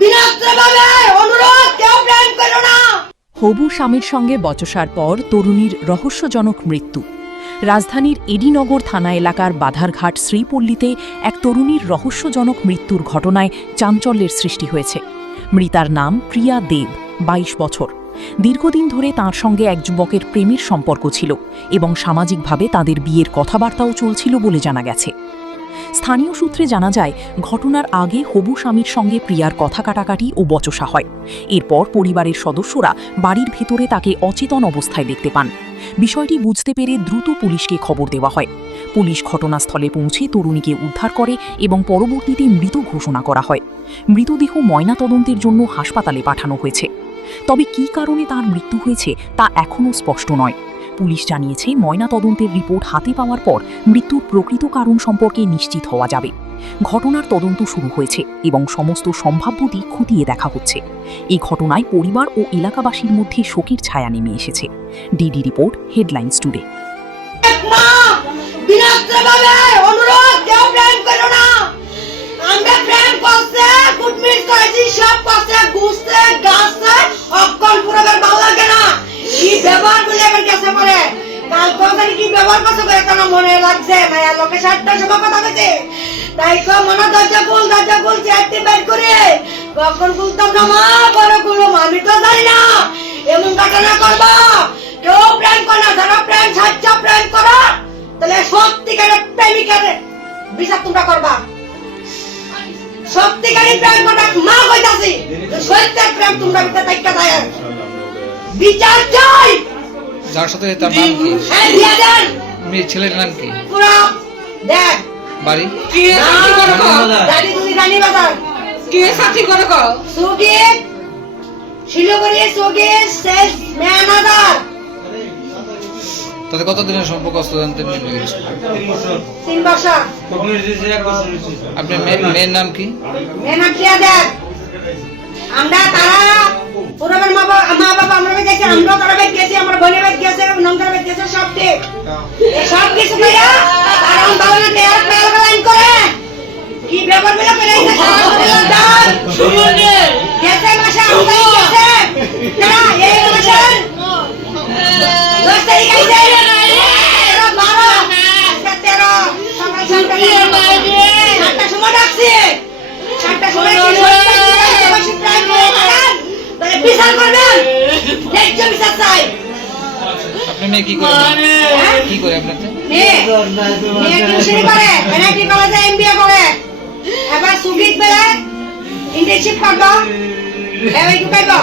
বিনম্রভাবে অনুরোধ, কেউ প্রেম করো না। হবু স্বামীর সঙ্গে বচসার পর তরুণীর রহস্যজনক মৃত্যু। রাজধানীর এডিনগর থানা এলাকার বাধারঘাট শ্রীপল্লীতে এক তরুণীর রহস্যজনক মৃত্যুর ঘটনায় চাঞ্চল্যের সৃষ্টি হয়েছে। মৃতার নাম প্রিয়া দেব, ২২ বছর। দীর্ঘদিন ধরে তাঁর সঙ্গে এক যুবকের প্রেমের সম্পর্ক ছিল এবং সামাজিকভাবে তাদের বিয়ের কথাবার্তাও চলছিল বলে জানা গেছে। স্থানীয় সূত্রে জানা যায়, ঘটনার আগে হবু স্বামীর সঙ্গে প্রিয়ার কথা কাটাকাটি ও বচসা হয়। এরপর পরিবারের সদস্যরা বাড়ির ভেতরে তাকে অচেতন অবস্থায় দেখতে পান। বিষয়টি বুঝতে পেরে দ্রুত পুলিশকে খবর দেওয়া হয়। পুলিশ ঘটনাস্থলে পৌঁছে তরুণীকে উদ্ধার করে এবং পরবর্তীতে মৃত ঘোষণা করা হয়। মৃতদেহ ময়নাতদন্তের জন্য হাসপাতালে পাঠানো হয়েছে। তবে কী কারণে তার মৃত্যু হয়েছে তা এখনও স্পষ্ট নয়। পুলিশ জানিয়েছে, ময়নাতদন্তের রিপোর্ট হাতে পাওয়ার পর মৃত্যুর প্রকৃত কারণ সম্পর্কে নিশ্চিত হওয়া যাবে। ঘটনার তদন্ত শুরু হয়েছে এবং সমস্ত সম্ভাব্য দিক খতিয়ে দেখা হচ্ছে। এই ঘটনায় পরিবার ও এলাকাবাসীর মধ্যে শোকের ছায়া নেমে এসেছে। DD report, headlines today. বিনম্রভাবে অনুরোধ, কেউ প্রেম করো না। আমরা প্রেম করতে গুডমিট করেছি, সব করতে ঘুষতে গাছতে অক্ষণ পুরোবার ভালো লাগে না। কি ব্যবহার বলে এবার গেছে পরে কাল কোথায় কি ব্যবহার করছে কেন মনে লাগছে মায়া লোকে 7টা সময় কথা বলছে। তাই তো মনে দরজা খুল চারটি বের করে কখন খুলতাম না মা, বড় খুলো আমি তো জানি না এমন ঘটনা করবো। কেউ প্রেম করে না, যারা প্রেম সাচ্চা প্রেম করো তাহলে সত্যিকারের প্রেমিকারে বিচার তোমরা করবা। সত্যিকারের প্রেম করবা মা কইতাছি, সত্যের প্রেম তোমরা ভিতরে থাইকা যায় বিচার চাই। যার সাথে তার নাম কি? হ্যাঁ দিয়া দেন। মেয়ে ছেলের নাম কি? পুরো দেখ বাড়ি কি সাথী করে কও দাদি তুমি রানী বাজার কি সাথী করে কও সুগীত শিলিগুড়ি সুগীত শেষ ম্যানেজার। তাদের কত দিনের সম্পর্ক আসতো জানতেন? 3 বছর। আপনার মেয়ের নাম কি? মেয়ের নাম প্রিয়া দেব। আমরা তারা পুরোবার মা বাবা আমরা গেছি, আমরা তারা বেদ গেছি, আমার বোনের বেদ গেছে, নন্দর বেদ গেছে, সব ঠিক। এই সব কিছু কইরা কারণ বাবা তেয়ার পেল লাইন করে কি ব্যবহার বলে করে এই দান শুনুনে গেছে মাসে আমরা গেছে না এই মাসে 10 তারিখ আইছে 12 13 সকাল 7টা সময় ডাকছি 7টা সময় বিচার করবেন, ন্যায্য বিচার চাই। আপনার মেয়ে কি করে? কি করে আপনার মেয়ে টিউশন করে, এনআইটি কলেজে এমবিএ করে, এবার সুগীত বেলায় ইন্টার্নশিপ করবো, এবার ঢুকাইবো